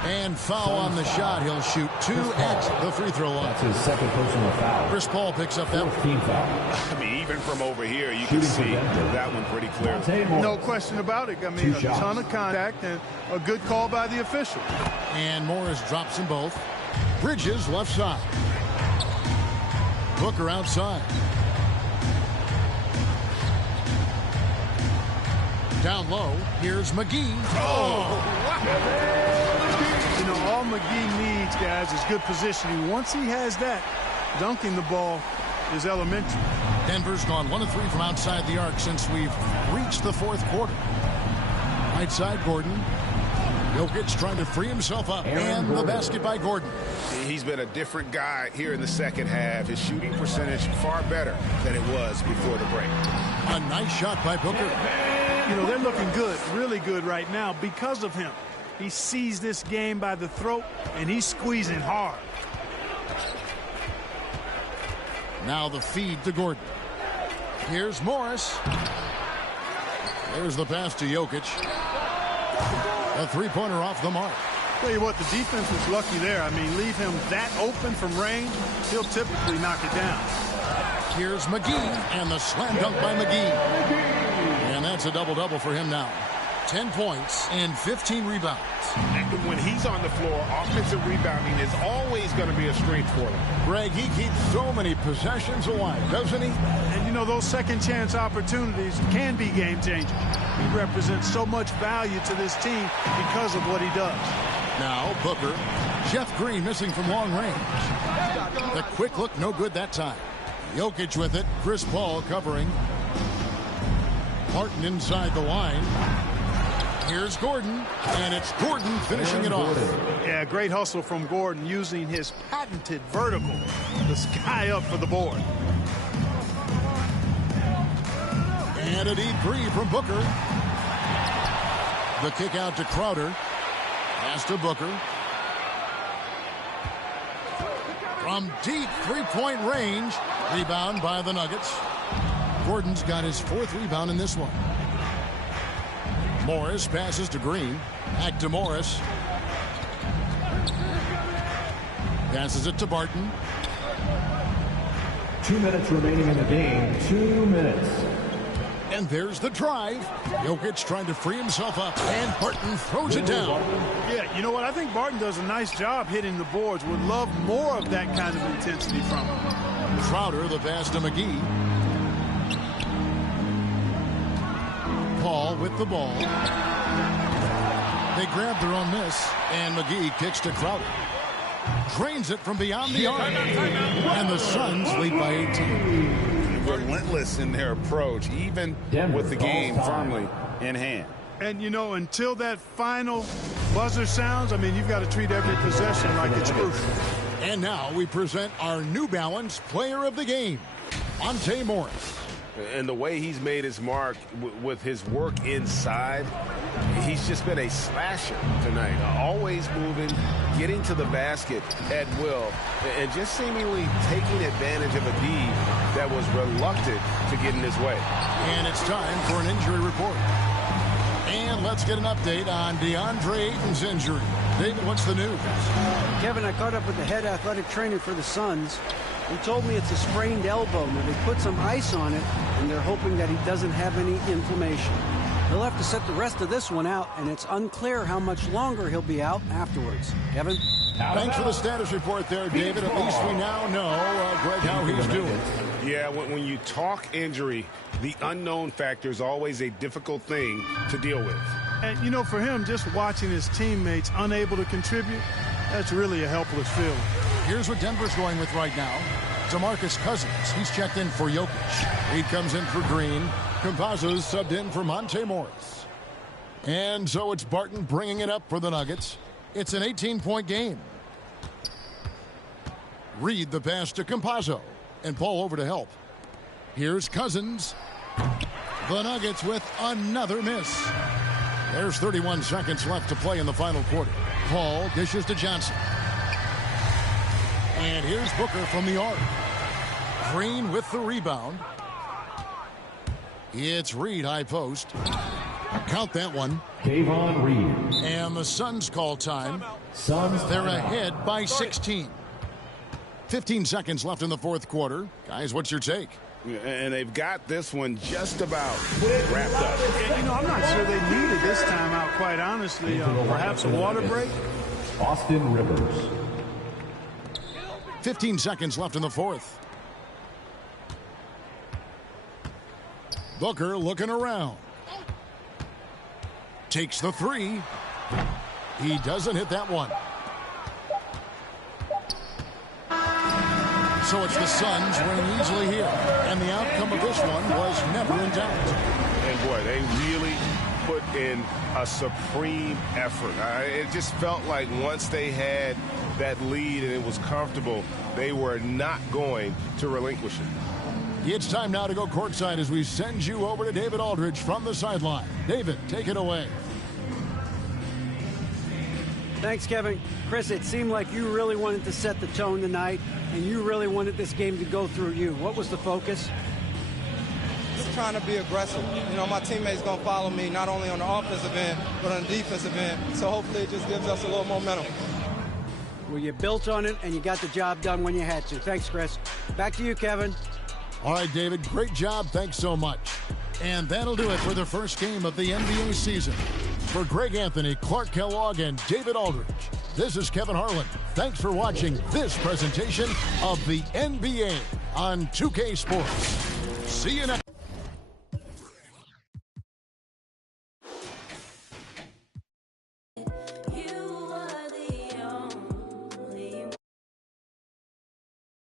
And foul on the shot. He'll shoot 2 at the free throw line. That's his second personal foul. Chris Paul picks up that team foul. I mean, even from over here, you can see that one pretty clearly. No question about it. I mean, a ton of contact and a good call by the official. And Morris drops them both. Bridges left side. Booker outside. Down low, here's McGee. You know, all McGee needs, guys, is good positioning. Once he has that, dunking the ball is elementary. Denver's gone 1 of 3 from outside the arc since we've reached the 4th quarter. Right side, Gordon. Jokic trying to free himself up. And the basket by Gordon. He's been a different guy here in the second half. His shooting percentage far better than it was before the break. A nice shot by Booker. You know, they're looking good, really good right now because of him. He sees this game by the throat, and he's squeezing hard. Now the feed to Gordon. Here's Morris. There's the pass to Jokic. A three-pointer off the mark. Tell you what, the defense was lucky there. I mean, leave him that open from range, he'll typically knock it down. Here's McGee, and the slam dunk by McGee. And that's a double-double for him now. 10 points and 15 rebounds. And when he's on the floor, offensive rebounding is always going to be a strength for him. Greg, he keeps so many possessions alive, doesn't he? And, you know, those second-chance opportunities can be game-changing. He represents so much value to this team because of what he does. Now Booker. Jeff Green missing from long range. The quick look, no good that time. Jokic with it. Chris Paul covering. Martin inside the line. Here's Gordon, and it's Gordon finishing it off. Yeah, great hustle from Gordon using his patented vertical. The sky up for the board. And a deep three from Booker. The kick out to Crowder. Pass to Booker. From deep three-point range. Rebound by the Nuggets. Gordon's got his fourth rebound in this one. Morris passes to Green. Back to Morris. Passes it to Barton. 2 minutes remaining in the game. 2 minutes. And there's the drive. Jokic trying to free himself up. And Barton throws it down. Yeah, you know what? I think Barton does a nice job hitting the boards. Would love more of that kind of intensity from him. Crowder, the pass to McGee. Paul with the ball. They grab their own miss, and McGee kicks to Crowder. Drains it from beyond the arc. And the Suns lead by 18. Relentless in their approach, even with the game firmly in hand. And, you know, until that final buzzer sounds, I mean, you've got to treat every possession like it's crucial. And now we present our New Balance Player of the Game, Monte Morris. And the way he's made his mark with his work inside, he's just been a slasher tonight. Always moving, getting to the basket at will, and just seemingly taking advantage of a D that was reluctant to get in his way. And it's time for an injury report. And let's get an update on DeAndre Ayton's injury. David, what's the news? Kevin, I caught up with the head athletic trainer for the Suns. He told me it's a sprained elbow. Now, they put some ice on it, and they're hoping that he doesn't have any inflammation. He'll have to sit the rest of this one out, and it's unclear how much longer he'll be out afterwards. Kevin? Thanks for the status report there, David. At least we now know, Greg, how he's doing. Yeah, when you talk injury, the unknown factor is always a difficult thing to deal with. And, you know, for him, just watching his teammates unable to contribute, that's really a helpless feeling. Here's what Denver's going with right now. DeMarcus Cousins, he's checked in for Jokic. He comes in for Green. Campazzo's subbed in for Monte Morris. And so it's Barton bringing it up for the Nuggets. It's an 18-point game. Reed the pass to Campazzo. And Paul over to help. Here's Cousins. The Nuggets with another miss. There's 31 seconds left to play in the final quarter. Paul dishes to Johnson. And here's Booker from the arc. Green with the rebound. It's Reed high post. Count that one. Davon Reed. And the Suns call time. Suns. They're ahead by 16. 15 seconds left in the fourth quarter. Guys, what's your take? And they've got this one just about wrapped up. And, you know, I'm not sure they needed this timeout, quite honestly. Perhaps a water break. Austin Rivers. 15 seconds left in the fourth. Booker looking around. Takes the three. He doesn't hit that one. So it's the Suns winning easily here. And the outcome of this one was never in doubt. And boy, they really put in a supreme effort. It just felt like once they had that lead and it was comfortable, they were not going to relinquish it. It's time now to go courtside as we send you over to David Aldridge from the sideline. David, take it away. Thanks, Kevin. Chris, it seemed like you really wanted to set the tone tonight, and you really wanted this game to go through you. What was the focus? Just trying to be aggressive. You know, my teammates going to follow me not only on the offensive end, but on the defensive end. So hopefully it just gives us a little momentum. Well, you built on it, and you got the job done when you had to. Thanks, Chris. Back to you, Kevin. All right, David, great job. Thanks so much. And that'll do it for the first game of the NBA season. For Greg Anthony, Clark Kellogg, and David Aldridge, this is Kevin Harlan. Thanks for watching this presentation of the NBA on 2K Sports. See you next.